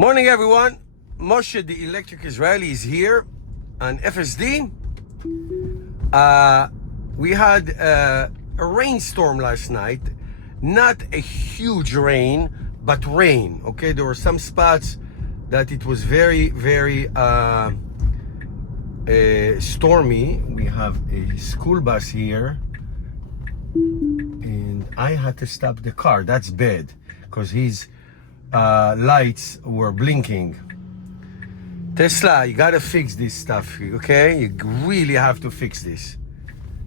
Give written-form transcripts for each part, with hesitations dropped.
Morning, everyone. Moshe, the electric Israeli, is here on FSD. We had a rainstorm last night. Not a huge rain, but rain. Okay, there were some spots that it was very, very stormy. We have a school bus here, and I had to stop the car. That's bad, because his lights were blinking. Tesla, you gotta fix this stuff, okay? You really have to fix this.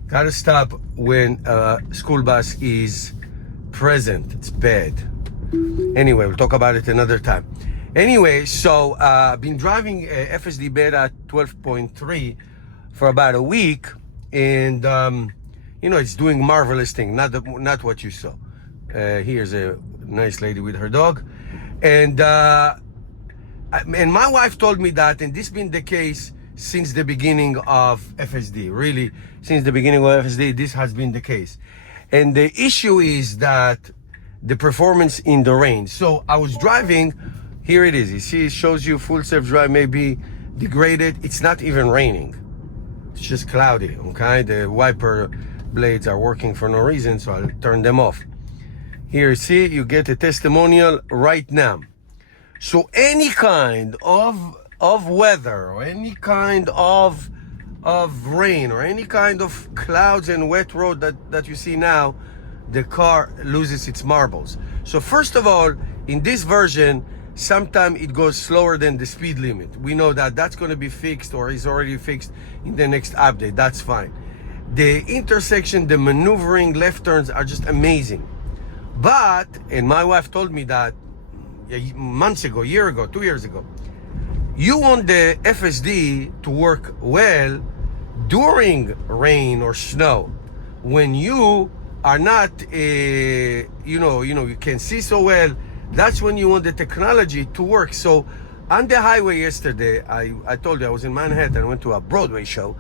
Gotta stop when a school bus is present. It's bad. Anyway, we'll talk about it another time. Anyway, so I've been driving FSD Beta 12.3 for about a week, and you know, it's doing marvelous thing. Not what you saw. Here's a nice lady with her dog, and my wife told me that, and this has been the case since the beginning of FSD. Really, since the beginning of FSD, this has been the case. And the issue is that the performance in the rain. So I was driving. Here it is. You see, it shows you full self-drive may be degraded. It's not even raining. It's just cloudy, okay? The wiper blades are working for no reason, so I'll turn them off. Here, see, you get a testimonial right now. So any kind of weather, or any kind of rain, or any kind of clouds and wet road that you see now, the car loses its marbles. So first of all, in this version, sometimes it goes slower than the speed limit. We know that that's going to be fixed, or is already fixed in the next update. That's fine. The intersection, the maneuvering, left turns are just amazing. But, and my wife told me that months ago, year ago, 2 years ago, you want the FSD to work well during rain or snow, when you are not, you can see so well. That's when you want the technology to work. So on the highway yesterday, I told you I was in Manhattan. I went to a Broadway show.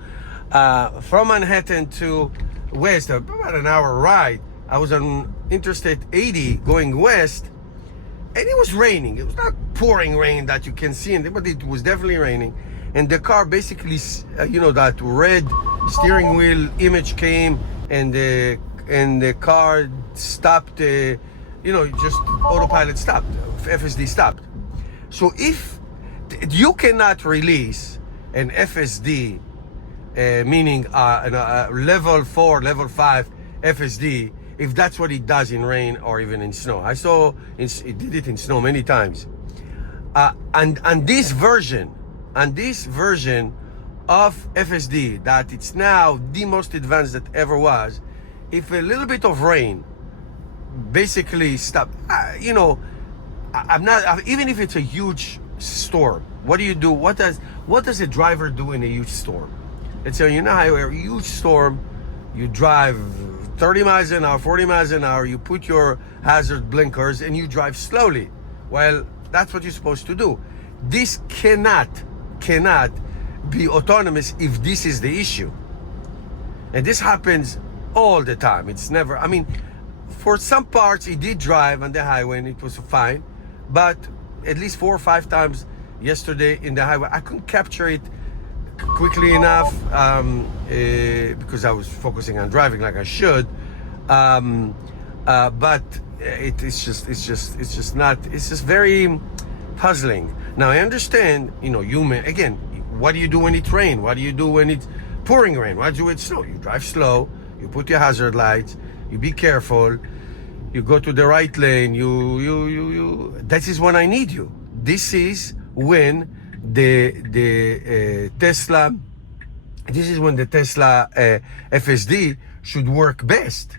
From Manhattan to west, about an hour ride. I was on Interstate 80 going west, and it was raining. It was not pouring rain that you can see, but it was definitely raining. And the car basically, that red steering wheel image came, and the car stopped. Just autopilot stopped. FSD stopped. So if you cannot release an FSD, meaning a level 4, level 5 FSD, if that's what it does in rain or even in snow. I saw it did it in snow many times. And this version of FSD, that it's now the most advanced that ever was, if a little bit of rain basically stop, I'm not, even if it's a huge storm, what do you do? What does a driver do in a huge storm? Let's say you're on a highway, a huge storm, you drive 30 miles an hour, 40 miles an hour, you put your hazard blinkers and you drive slowly. Well, that's what you're supposed to do. This cannot be autonomous if this is the issue. And this happens all the time. It's never, for some parts it did drive on the highway and it was fine, but at least 4 or 5 times yesterday in the highway, I couldn't capture it quickly enough because I was focusing on driving like I should, but it's just very puzzling. Now I understand, again, what do you do when it's rain? What do you do when it's pouring rain? What do you do when it's snow? You drive slow, you put your hazard lights, you be careful, you go to the right lane, this is when I need you. This is when the Tesla FSD should work best.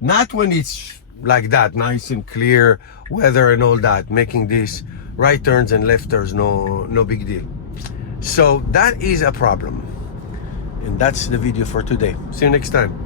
Not when it's like that, nice and clear weather and all that, making these right turns and left turns no big deal. So that is a problem. And that's the video for today. See you next time.